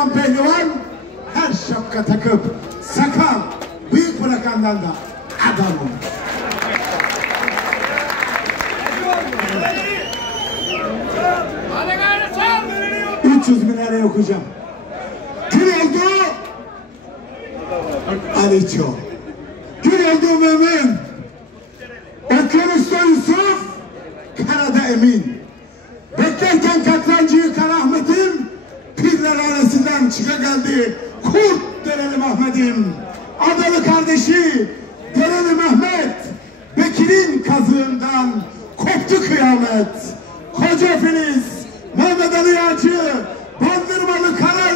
olan pehlivan her şapka takıp sakal bıyık bırakandan da adam olur. Hadi 300 minare okuyacağım. Gün oldu Aliço. Gün oldu mümin. Okyanusta Yusuf, karada Emin. Beklerken katrancıyı Karahmet'im, pirler arasından çıka geldi Kurt Dereli Mehmet'im. Adalı kardeşi Dereli Mehmet, Bekir'in kazığından koptu kıyamet. Koca Filiz, Mehmet Ali Yağcı, Bandırmalı Kara